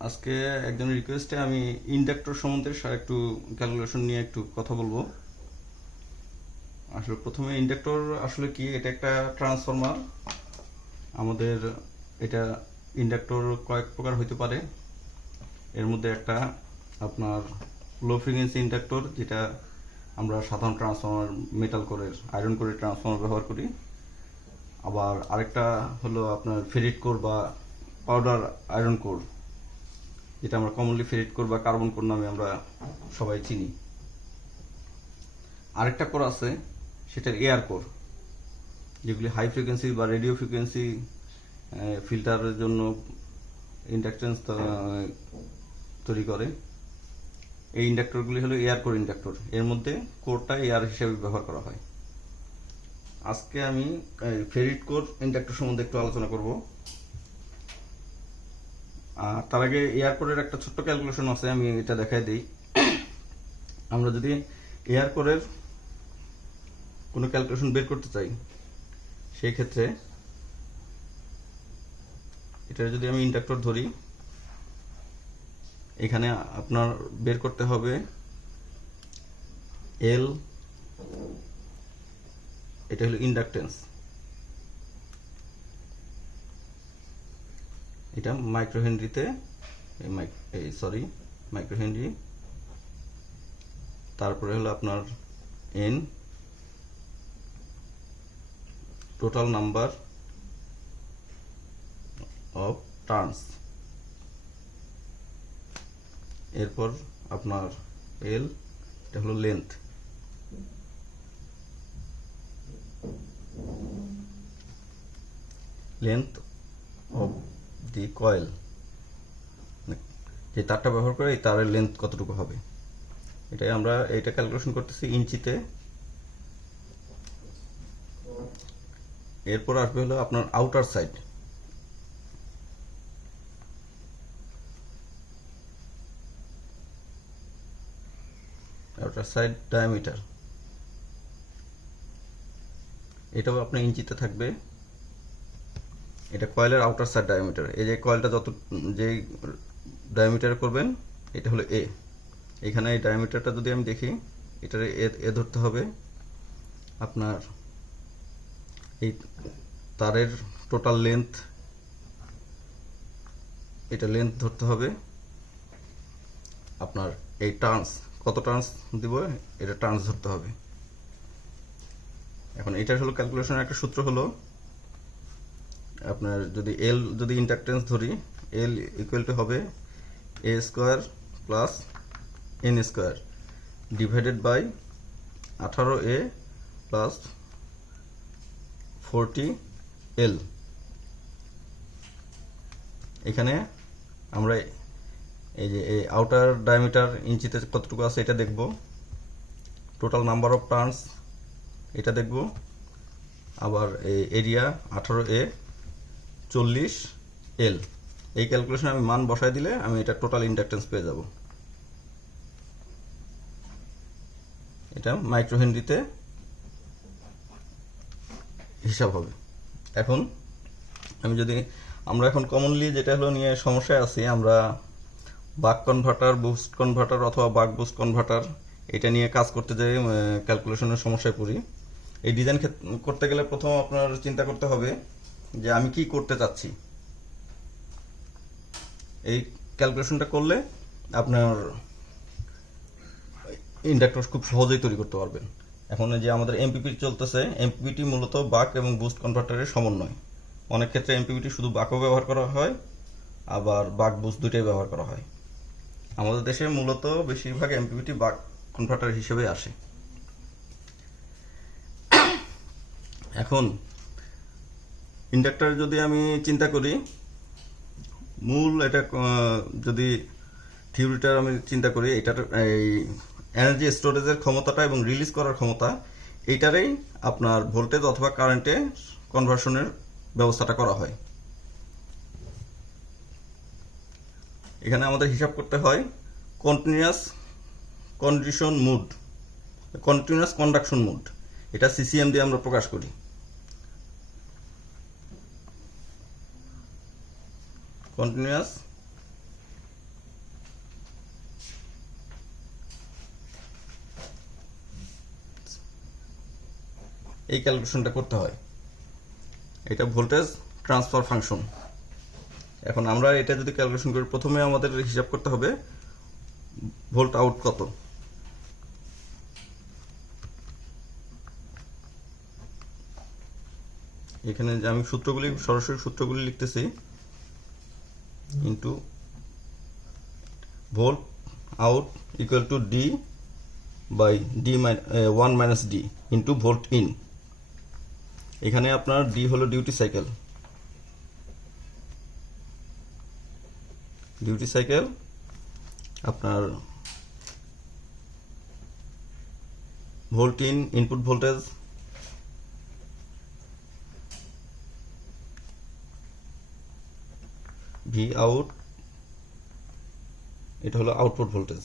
আজকে একজন রিকোয়েস্টে আমি ইন্ডাক্টর সম্বন্ধে একটু ক্যালকুলেশন নিয়ে একটু কথা বলব। আসলে প্রথমে ইন্ডাক্টর আসলে কি? এটা একটা ট্রান্সফরমার আমাদের এটা ইন্ডাক্টর কয়েক প্রকার হইতে পারে। এর মধ্যে একটা আপনার লো ফ্রিকোয়েন্সি ইন্ডাক্টর, যেটা আমরা সাধারণ ট্রান্সফরমার মেটাল করে আয়রন করে ট্রান্সফরমার ব্যবহার করি। আবার আরেকটা হলো আপনার ফেরিট কোর বা পাউডার আয়রন কোর যেটা আমরা কমনলি ফেরিট কোর বা কার্বন কোর নামে আমরা সবাই চিনি। আরেকটা কোর আছে সেটা এয়ার কোর যেগুলি হাই ফ্রিকোয়েন্সি বা রেডিও ফ্রিকোয়েন্সি ফিল্টারের জন্য ইন্ডাকটেন্স তৈরি করে। এই ইন্ডাক্টরগুলি হলো এয়ার কোর ইন্ডাক্টর এর মধ্যে কোরটা এয়ার হিসেবে ব্যবহার করা হয়। আজকে আমি ফেরিট কোর ইন্ডাক্টর সম্বন্ধে একটু আলোচনা করব। আর তার আগে এয়ার কোরের একটা ছোট্ট ক্যালকুলেশন আছে, আমি এটা দেখাই দিই। আমরা যদি এয়ার কোরের কোনো ক্যালকুলেশন বের করতে চাই, সেই ক্ষেত্রে এটা যদি আমি ইন্ডাক্টর ধরি, এখানে আপনার বের করতে হবে এল এটা হলো ইন্ডাকটেন্স এটা মাইক্রো হেনরিতে এই সরি মাইক্রো হেনরি তারপরে হলো আপনার N total number of turns এরপর আপনার এল এটা হলো length length of the coil যে তারটা ব্যবহার করে এই তারের লেন্থ কতটুকু হবে? এটাই আমরা এটা ক্যালকুলেশন করতেছি ইঞ্চিতে। এরপর আসবে হলো আপনার outer side outer side diameter এটাও আপনার ইঞ্চিতে থাকবে। এটা কয়েলের আউটার সাইড ডায়ামিটার এই যে কয়েলটা যত যে ডায়ামিটার করবেন, এটা হলো এ এখানে এই ডায়ামিটারটা যদি আমি দেখি, এটার এ এ ধরতে হবে। আপনার এই তারের টোটাল লেন্থ এটা লেন্থ ধরতে হবে। আপনার এই টার্নস কত টার্নস দিব? এটা টার্নস ধরতে হবে। এখন এটা হলো ক্যালকুলেশনের একটা সূত্র হলো আপনার যদি এল যদি ইন্ডাকটেন্স ধরি এল ইকুয়াল টু হবে A square plus N square divided by আঠারো এ প্লাস ফোরটি এল এখানে আমরা এই যে এই আউটার ডায়ামিটার ইঞ্চিতে কতটুকু আছে এটা দেখব। টোটাল নাম্বার অফ টার্নস এটা দেখব। আবার এই এরিয়া আঠারো এ চল্লিশ এল এই ক্যালকুলেশন আমি মান বসায় দিলে আমি এটা টোটাল ইন্ডাকটেন্স পেয়ে যাব। এটা মাইক্রো হেনরিতে হিসাব হবে। এখন আমি যদি আমরা এখন কমনলি যেটা হলো নিয়ে সমস্যায় আছি, আমরা বাক কনভার্টার বুস্ট কনভার্টার অথবা বাক বুস্ট কনভার্টার এটা নিয়ে কাজ করতে যাই ক্যালকুলেশনের সমস্যায় পড়ি। এই ডিজাইন করতে গেলে প্রথম আপনার চিন্তা করতে হবে যে আমি কি করতে চাচ্ছি? এই ক্যালকুলেশনটা করলে আপনার ইন্ডাক্টর খুব সহজেই তৈরি করতে পারবেন। এখন যে আমাদের এমপিপি চলতেছে এমপিপিটি মূলত বাক এবং বুস্ট কনভার্টারের সমন্বয়। অনেক ক্ষেত্রে এমপিপিটি শুধু বাকও ব্যবহার করা হয়, আবার বাক বুস্ট দুইটাই ব্যবহার করা হয়। আমাদের দেশে মূলত বেশিরভাগ এমপিপিটি বাক কনভার্টার হিসেবে আসে। এখন ইন্ডাক্টর যদি আমি চিন্তা করি, মূল এটা যদি থিওরিটার আমি চিন্তা করি, এটার, এই এনার্জি স্টোরেজের ক্ষমতাটা এবং রিলিজ করার ক্ষমতা, এইটারেই আপনার ভোল্টেজ অথবা কারেন্টে কনভার্সনের ব্যবস্থাটা করা হয়। এখানে আমাদের হিসাব করতে হয় continuous condition mode continuous conduction mode এটা সিসিএম দিয়ে আমরা প্রকাশ করি। কন্টিনিউয়াস এই ক্যালকুলেশনটা করতে হয়। এটা ভোল্টেজ ট্রান্সফার ফাংশন এখন আমরা এটা যদি ক্যালকুলেশন করি, প্রথমে আমাদের হিসাব করতে হবে ভোল্ট আউট কত। এখানে যে আমি সূত্রগুলি, সরাসরি সূত্রগুলি লিখতেছি into volt out equal to D by D one minus D into volt in এখানে আপনার ডি হলো ডিউটি সাইকেল ডিউটি সাইকেল আপনার volt in input voltage V out এটা হলো আউটপুট ভোল্টেজ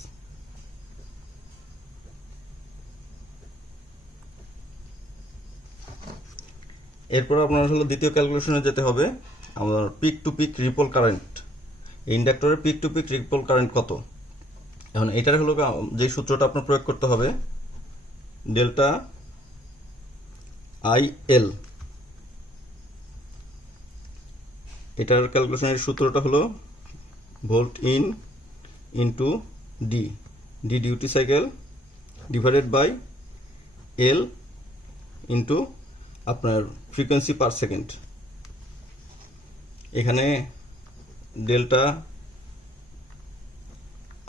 এরপর আপনার হলো দ্বিতীয় ক্যালকুলেশনে যেতে হবে, আমার peak to peak ripple current ইন্ডাক্টরের peak to peak ripple current কত? এখন এটার হলো যে সূত্রটা আপনার প্রয়োগ করতে হবে ডেল্টা আই এল এটার ক্যালকুলেশনের সূত্রটা হলো volt in into D D duty cycle divided by L into আপনার ফ্রিকোয়েন্সি পার সেকেন্ড এখানে ডেল্টা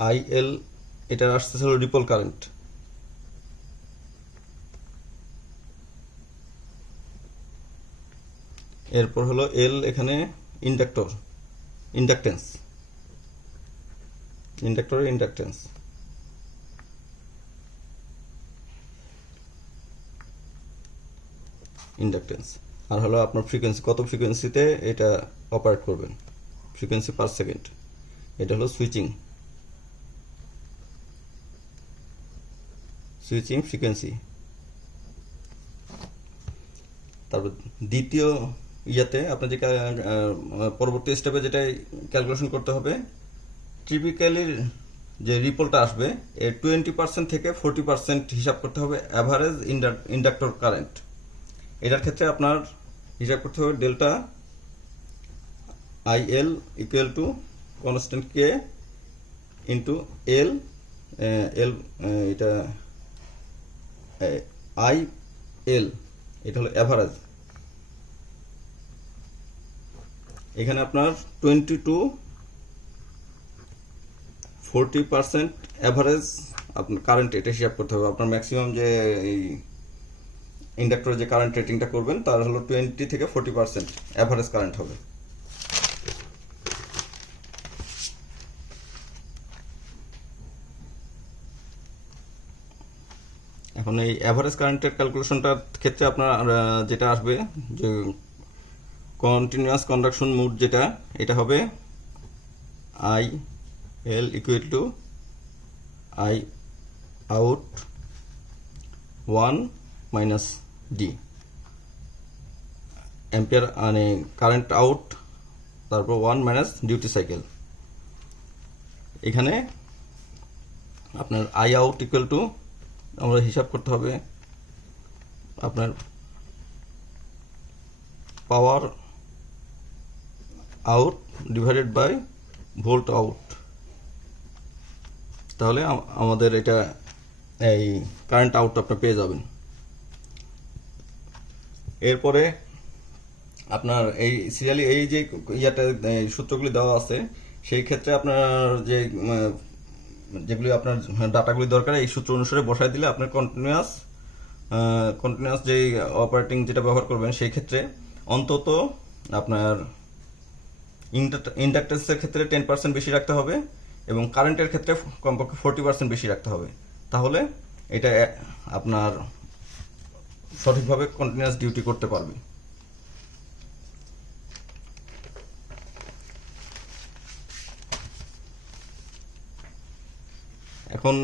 আই এল এটা আসতেছে হলো রিপল কারেন্ট এরপর হলো এল এখানে ইন্ডাক্টর, ইন্ডাকটেন্স। ইন্ডাক্টরের ইন্ডাকটেন্স। ইন্ডাকটেন্স। আর হলো আপনার ফ্রিকোয়েন্সি কত ফ্রিকোয়েন্সিতে এটা অপারেট করবেন? ফ্রিকোয়েন্সি পার সেকেন্ড এটা হলো সুইচিং সুইচিং ফ্রিকোয়েন্সি তারপর দ্বিতীয় ইয়াতে আপনার যে পরবর্তী স্টেপে যেটা ক্যালকুলেশন করতে হবে টিপিক্যালি যে রিপোলটা আসবে এর টোয়েন্টি পার্সেন্ট থেকে ফোরটি পার্সেন্ট হিসাব করতে হবে অ্যাভারেজ ইন্ডাক্টর কারেন্ট এটার ক্ষেত্রে আপনার হিসাব করতে হবে delta I L equal to constant K into L L এটা আই এল এটা হলো অ্যাভারেজ এখানে আপনার twenty to forty percent average আপনার কারেন্ট এটা হিসাব করতে হবে। আপনার ম্যাক্সিমাম যে এই ইন্ডাক্টরে যে কারেন্ট রেটিংটা করবেন, তার হলো টোয়েন্টি থেকে ফোরটি পার্সেন্ট অ্যাভারেজ কারেন্ট হবে। এখন এই অ্যাভারেজ কারেন্টের ক্যালকুলেশনটার ক্ষেত্রে আপনার যেটা আসবে যে কন্টিনিউয়াস কন্ডাকশন মুড যেটা, এটা হবে I L equal to I out one minus D ampere মানে কারেন্ট আউট তারপর ওয়ান মাইনাস ডিউটি সাইকেল এখানে আপনার আই আউট ইকুয়াল টু আমরা হিসাব করতে হবে আপনার power out divided by volt out তাহলে আমাদের এটা এই কারেন্ট আউট আপনি পেয়ে যাবেন। এরপরে আপনার এই সিরিয়ালি এই যে ইয়াটা সূত্রগুলি দেওয়া আছে, সেই ক্ষেত্রে আপনার যে যেগুলি আপনার ডাটাগুলি দরকার, এই সূত্র অনুসারে বসায় দিলে আপনার কন্টিনিউয়াস কন্টিনিউয়াস যে অপারেটিং যেটা ব্যবহার করবেন, সেই ক্ষেত্রে অন্তত আপনার ইন্ডাকটেন্সের ক্ষেত্রে টেন পার্সেন্ট বেশি রাখতে হবে এবং কারেন্টের ক্ষেত্রে কমপক্ষে ফোরটি পার্সেন্ট বেশি রাখতে হবে। তাহলে এটা আপনার সঠিকভাবে কন্টিনিউয়াস ডিউটি করতে পারবে। এখন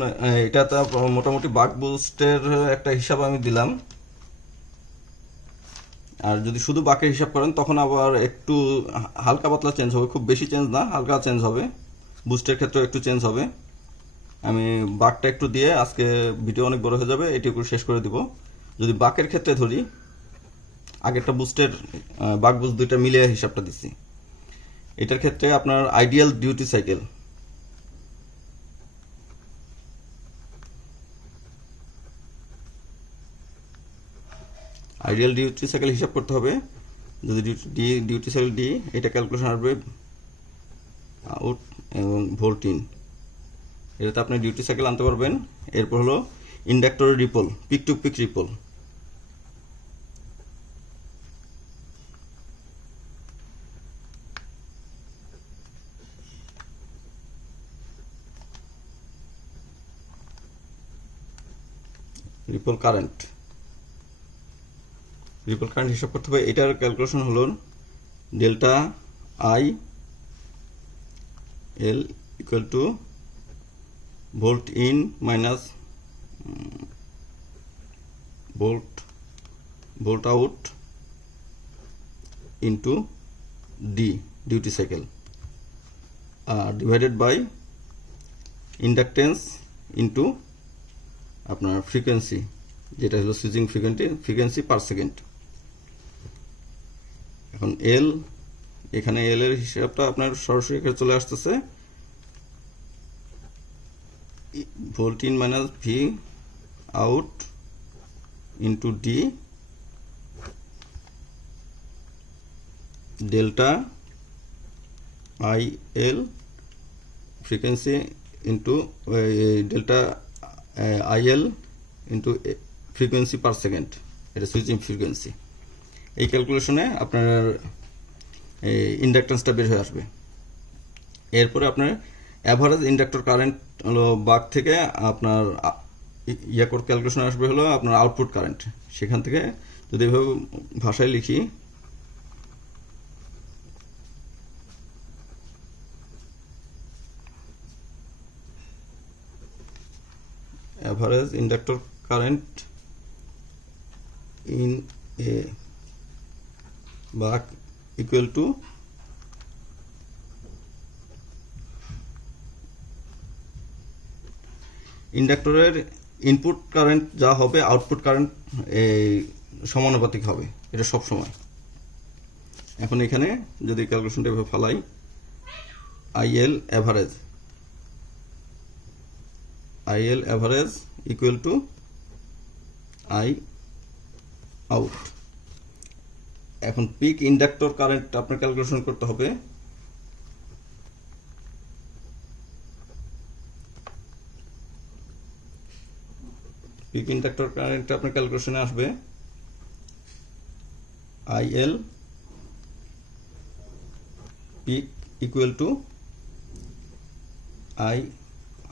এটা তো মোটামুটি বাক বুস্টের একটা হিসাব আমি দিলাম। আর যদি শুধু বাকের হিসাব করেন, তখন আবার একটু হালকা পাতলা চেঞ্জ হবে, খুব বেশি চেঞ্জ না, হালকা চেঞ্জ হবে। বুস্টের ক্ষেত্রেও একটু চেঞ্জ হবে। আমি বাকটা একটু দিয়ে আজকে ভিডিও অনেক বড় হয়ে যাবে এটুকু শেষ করে দিব। যদি বাকের ক্ষেত্রে ধরি, আগেরটা বুস্টের বাক বুস্ট দুইটা মিলিয়ে হিসাবটা দিচ্ছি এটার ক্ষেত্রে আপনার ideal duty cycle ideal duty cycle হিসাব করতে হবে। যদি ডিউটি ডিউটি সাইকেল ডি, এটা ক্যালকুলেশন আসবে আউট এবং ভোল্টিন এটাতে আপনি ডিউটি সাইকেল আনতে পারবেন। এরপর হলো inductor ripple, peak to peak ripple. Ripple current. Ripple current হিসাব করতে হবে, এটার ক্যালকুলেশন হলো delta I L equal to volt in minus volt volt out into D duty cycle R divided by inductance into আপনার frequency যেটা হলো switching frequency frequency per second এখন L এখানে এল এর হিসাবটা আপনার সরাসরি এখানে চলে আসতেছে। Volt in minus V out into D delta I L frequency into delta I L into frequency per second এটা সুইচিং ফ্রিকোয়েন্সি এই ক্যালকুলেশনে আপনার ইন্ডাকটেন্সটা বের হয়ে আসবে। এরপরে আপনার অ্যাভারেজ ইন্ডাক্টর কারেন্ট হলো বাক থেকে আপনার, ইয়া কোড ক্যালকুলেশন আসবে হলো আপনার আউটপুট কারেন্ট সেখান থেকে যদি এভাবে ভাষায় লিখি average inductor current in a buck equal to ইন্ডাক্টরের ইনপুট কারেন্ট যা হবে আউটপুট কারেন্ট এই সমানুপাতিক হবে, এটা সব সময়। এখন এখানে যদি ক্যালকুলেশনটা এভাবে ফালাই I L average IL average equal to I out এখন পিক ইন্ডাক্টর কারেন্ট আপনার ক্যালকুলেশন করতে হবে। পিক ইন্ডাক্টর কারেন্ট আপনার ক্যালকুলেশনে আসবে। I L peak equal to I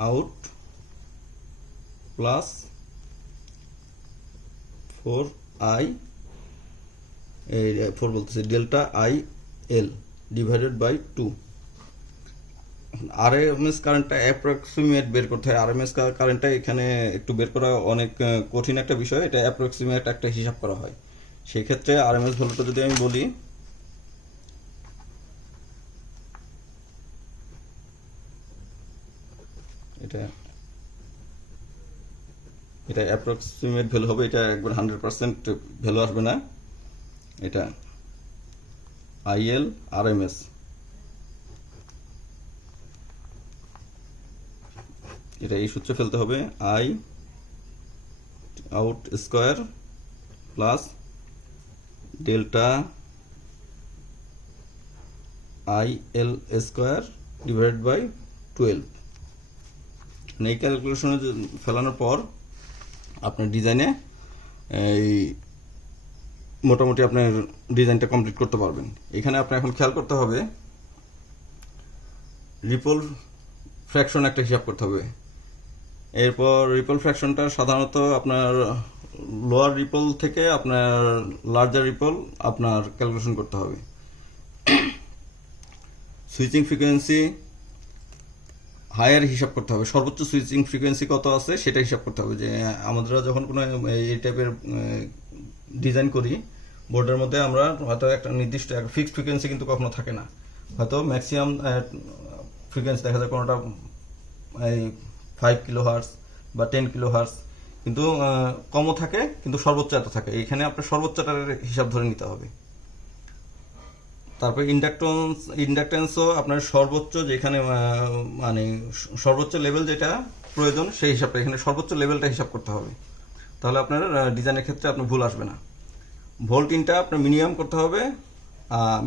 out plus four I four বলতেছি delta I L divided by two R M S কারেন্টটা approximate বের করতে হয়। আর কারেন্টটা এখানে একটু বের করা অনেক কঠিন একটা বিষয়। এটা অ্যাপ্রক্সিমেট একটা হিসাব করা হয়। সেই ক্ষেত্রে আর এম এস ভ্যালুটা যদি আমি বলি, এটা এটা অ্যাপ্রক্সিমেট ভ্যালু হবে। এটা একবার হান্ড্রেড পার্সেন্ট ভ্যালু আসবে না। এটা আইএল আর এম এস। এটা এই সূত্রে ফেলতে হবে I out square plus delta I L square divide by twelve. এই ক্যালকুলেশনে ফেলানোর পর আপনার ডিজাইনে এই মোটামুটি আপনার ডিজাইনটা কমপ্লিট করতে পারবেন। এখানে আপনার এখন খেয়াল করতে হবে রিপল ফ্র্যাকশন একটা হিসাব করতে হবে। এরপর রিপল ফ্র্যাকশনটা সাধারণত আপনার লোয়ার রিপল থেকে আপনার লার্জার রিপল আপনার ক্যালকুলেশন করতে হবে। সুইচিং ফ্রিকোয়েন্সি হায়ার হিসাব করতে হবে। সর্বোচ্চ সুইচিং ফ্রিকোয়েন্সি কত আছে সেটা হিসাব করতে হবে। যে আমাদের যখন কোনো এই টাইপের ডিজাইন করি বোর্ডের মধ্যে আমরা হয়তো একটা নির্দিষ্ট ফিক্সড ফ্রিকোয়েন্সি কিন্তু কখনো থাকে না। হয়তো ম্যাক্সিমাম ফ্রিকোয়েন্সি দেখা যায় কোনোটা, এই ফাইভ কিলো হার্স বা টেন কিলো হার্স কিন্তু কমও থাকে, কিন্তু সর্বোচ্চ এত থাকে। এখানে আপনার সর্বোচ্চটার হিসাব ধরে নিতে হবে। তারপর ইন্ডাকটেন্স ইন্ডাকটেন্সও আপনার সর্বোচ্চ যেখানে মানে সর্বোচ্চ লেভেল যেটা প্রয়োজন, সেই হিসাবটা, এখানে সর্বোচ্চ লেভেলটা হিসাব করতে হবে। তাহলে আপনার ডিজাইনের ক্ষেত্রে আপনার ভুল আসবে না। ভোল্টিনটা আপনার মিনিমাম করতে হবে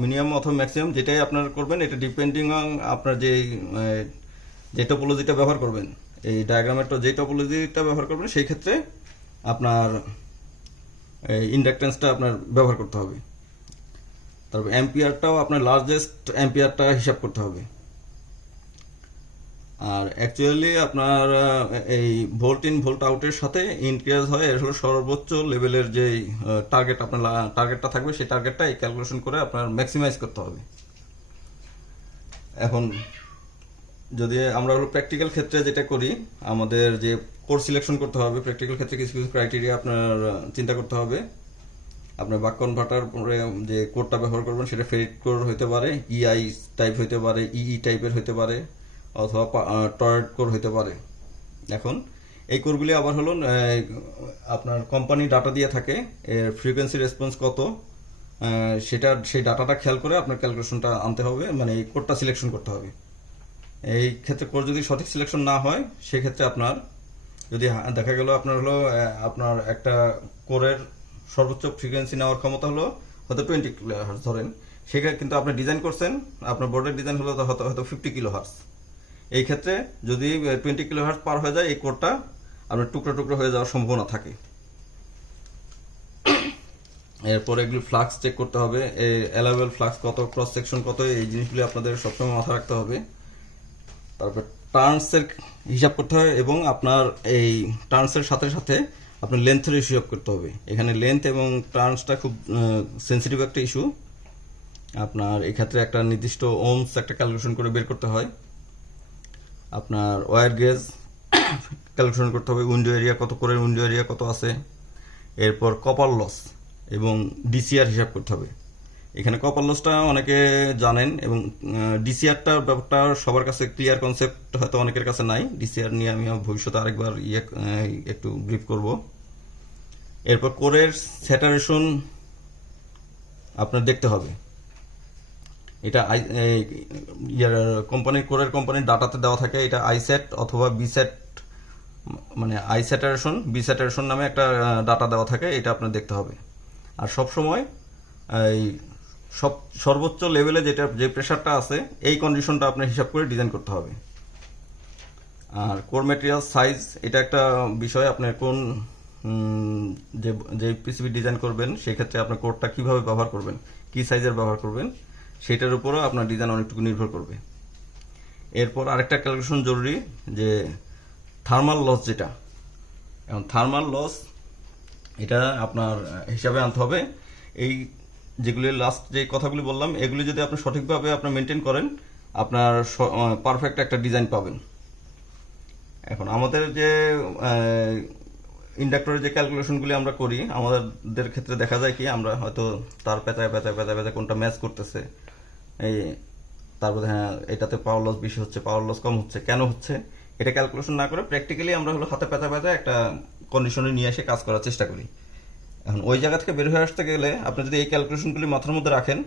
মিনিমাম অথবা ম্যাক্সিমাম যেটাই আপনার করবেন, এটা ডিপেন্ডিং অন আপনার যে যে টপোলজিটা ব্যবহার করবেন। এই ডায়াগ্রামের যে টপোলজিটা ব্যবহার করবেন, সেই ক্ষেত্রে আপনার ইন্ডাকটেন্সটা আপনার ব্যবহার করতে হবে। তারপর অ্যাম্পিয়ারটাও আপনার লার্জেস্ট অ্যাম্পিয়ারটা হিসাব করতে হবে। আর অ্যাকচুয়ালি আপনার এই ভোল্ট ইন ভোল্ট আউটের সাথে ইনক্রিজ হয় হলো সর্বোচ্চ লেভেলের যে টার্গেট আপনার টার্গেটটা থাকবে, সেই টার্গেটটা এই ক্যালকুলেশন করে আপনার ম্যাক্সিমাইজ করতে হবে। এখন, যদি আমরা প্র্যাকটিক্যাল ক্ষেত্রে যেটা করি, আমাদের যে কোর্স সিলেকশন করতে হবে প্র্যাকটিক্যাল ক্ষেত্রে কিছু কিছু ক্রাইটেরিয়া আপনার চিন্তা করতে হবে। আপনার বাক কনভার্টার যে কোডটা ব্যবহার করবেন, সেটা ফেরিট কোড হতে পারে ইআই টাইপ হতে পারে ইই টাইপের হতে পারে। অথবা টয়েড কোর হতে পারে। এখন, এই কোরগুলি আবার হলো আপনার কোম্পানি ডাটা দিয়ে থাকে, এর ফ্রিকোয়েন্সি রেসপন্স কত সেটা সেই ডাটাটা খেয়াল করে আপনার ক্যালকুলেশনটা আনতে হবে মানে এই কোডটা সিলেকশন করতে হবে। এই ক্ষেত্রে কোড যদি সঠিক সিলেকশন না হয়, সেক্ষেত্রে আপনার যদি দেখা গেল আপনার হলো আপনার একটা কোরের সর্বোচ্চ ফ্রিকোয়েন্সি নেওয়ার ক্ষমতা হলো, হয়তো টোয়েন্টি কিলো হার্স ধরেন। সেখানে কিন্তু আপনি ডিজাইন করছেন, আপনার বোর্ডের ডিজাইন হলো হয়তো হয়তো ফিফটি কিলো হার্স এই ক্ষেত্রে যদি টোয়েন্টি কিলো হার্স পার হয়ে যায় এই কোডটা, আপনার টুকরো টুকরো হয়ে যাওয়ার সম্ভাবনা থাকে। এরপর এগুলি ফ্লাক্স চেক করতে হবে। অ্যালাবেল ফ্লাক্স কত ক্রস সেকশন কত, এই জিনিসগুলি আপনাদের সবসময় মাথায় রাখতে হবে। তারপর টার্নসের হিসাব করতে হবে এবং আপনার এই টার্নসের সাথে সাথে আপনার লেন্থের হিসাব করতে হবে। এখানে লেন্থ এবং টার্নসটা খুব সেন্সিটিভ একটা ইস্যু আপনার এক্ষেত্রে একটা নির্দিষ্ট ওমস একটা ক্যালকুলেশন করে বের করতে হয়। আপনার ওয়ার গেজ ক্যালকুলেশন করতে হবে উইন্ডো এরিয়া কত করে উইন্ডো এরিয়া কত আছে। এরপর কপার লস এবং ডিসিআর হিসাব করতে হবে। এখানে কপার লসটা অনেকে জানেন এবং ডিসিআরটা ব্যাপারটা সবার কাছে ক্লিয়ার কনসেপ্ট হয়তো অনেকের কাছে নাই। ডিসিআর নিয়ে আমি ভবিষ্যতে আরেকবার ইয়ে একটু ব্রিফ করব। এরপর কোরের স্যাটারেশন আপনার দেখতে হবে। এটা আই ইয়ার কোম্পানির কোরের কোম্পানির ডাটাতে দেওয়া থাকে, এটা আইসেট অথবা বিসেট মানে আই স্যাটারেশন বি নামে একটা ডাটা দেওয়া থাকে, এটা আপনার দেখতে হবে। আর সব সময় এই, সব, সর্বোচ্চ লেভেলে যেটা, যে প্রেশারটা আছে, এই কন্ডিশনটা আপনার হিসাব করে ডিজাইন করতে হবে। আর কোর মেটেরিয়াল সাইজ এটা একটা বিষয়, আপনার কোন যে যে পিসিবি ডিজাইন করবেন, সেক্ষেত্রে আপনার কোডটা কীভাবে ব্যবহার করবেন, কি সাইজের ব্যবহার করবেন সেটার উপরও আপনার ডিজাইন অনেকটুকু নির্ভর করবে। এরপর আরেকটা ক্যালকুলেশন জরুরি যে থার্মাল লস যেটা, এখন থার্মাল লস এটা আপনার হিসাবে আনতে হবে। এই যেগুলি লাস্ট যে কথাগুলি বললাম, এগুলি যদি আপনি সঠিকভাবে আপনার মেনটেন করেন, আপনার পারফেক্ট একটা ডিজাইন পাবেন। এখন আমাদের যে ইন্ডাক্টরের যে ক্যালকুলেশনগুলি আমরা করি, আমাদের ক্ষেত্রে দেখা যায় কি, আমরা হয়তো তার পেঁচায় পেঁচায় পেঁচায় পেঁচায় কোনটা ম্যাচ করতেছে। এই, তারপরে হ্যাঁ এটাতে পাওয়ার লস বেশি হচ্ছে পাওয়ার লস কম হচ্ছে, কেন হচ্ছে? এটা ক্যালকুলেশন না করে প্র্যাকটিক্যালি আমরা হলো হাতে পেঁচা পেঁচা একটা কন্ডিশনে নিয়ে এসে কাজ করার চেষ্টা করি। এখন ওই জায়গা থেকে বের হয়ে আসতে গেলে আপনি যদি এই ক্যালকুলেশনগুলি মাথার মধ্যে রাখেন,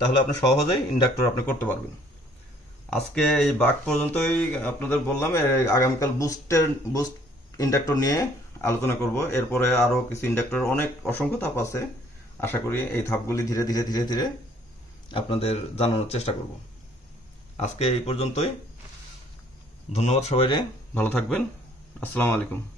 তাহলে আপনি সহজেই ইন্ডাক্টর আপনি করতে পারবেন। আজকে এই বাক পর্যন্তই আপনাদের বললাম আগামীকাল বুস্টের বুস্ট ইন্ডাক্টর নিয়ে আলোচনা করব। এরপরে আরও কিছু ইন্ডাক্টর অনেক অসংখ্য ধাপ আছে। আশা করি এই ধাপগুলি ধীরে ধীরে ধীরে ধীরে আপনাদের জানানোর চেষ্টা করব। আজকে এই পর্যন্তই। ধন্যবাদ সবাইকে। ভালো থাকবেন। আসসালামু আলাইকুম।